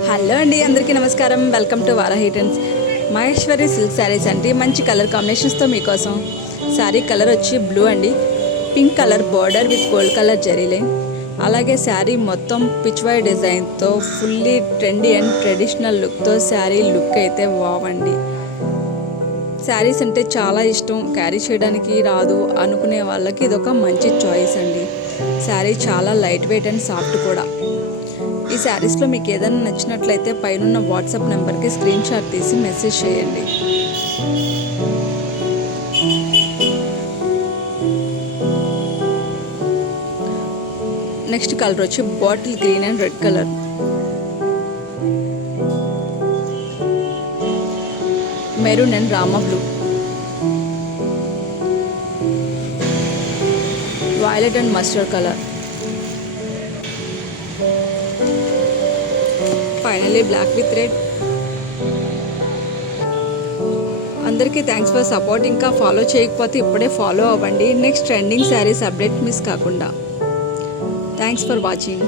హలో అండి, అందరికీ నమస్కారం. Welcome to Varahi trends. Maheshwari silk saris అండి. మంచి కలర్ కాంబినేషన్స్తో మీకోసం. శారీ కలర్ వచ్చి బ్లూ అండి. Pink colour border with gold colour zari line. అలాగే శారీ మొత్తం పిచ్ వై డిజైన్తో ఫుల్లీ ట్రెండీ అండ్ ట్రెడిషనల్ లుక్తో శారీ లుక్ అయితే బాగుండి. శారీస్ అంటే చాలా ఇష్టం, క్యారీ చేయడానికి రాదు అనుకునే వాళ్ళకి ఇదొక మంచి చాయిస్ అండి. శారీ చాలా లైట్ వెయిట్ అండ్ సాఫ్ట్ కూడా. ఈ శారీస్లో మీకు ఏదైనా నచ్చినట్లయితే పైన వాట్సాప్ నెంబర్కి స్క్రీన్ షాట్ తీసి మెసేజ్ చేయండి. నెక్స్ట్ కలర్ వచ్చి bottle green and red colour. Maroon and Rama blue. Violet and mustard colour. Finally black with red. అందరికీ థ్యాంక్స్ ఫర్ సపోర్ట్. ఇంకా ఫాలో చేయకపోతే ఇప్పుడే ఫాలో అవ్వండి. Next trending saris update miss కాకుండా. Thanks for watching.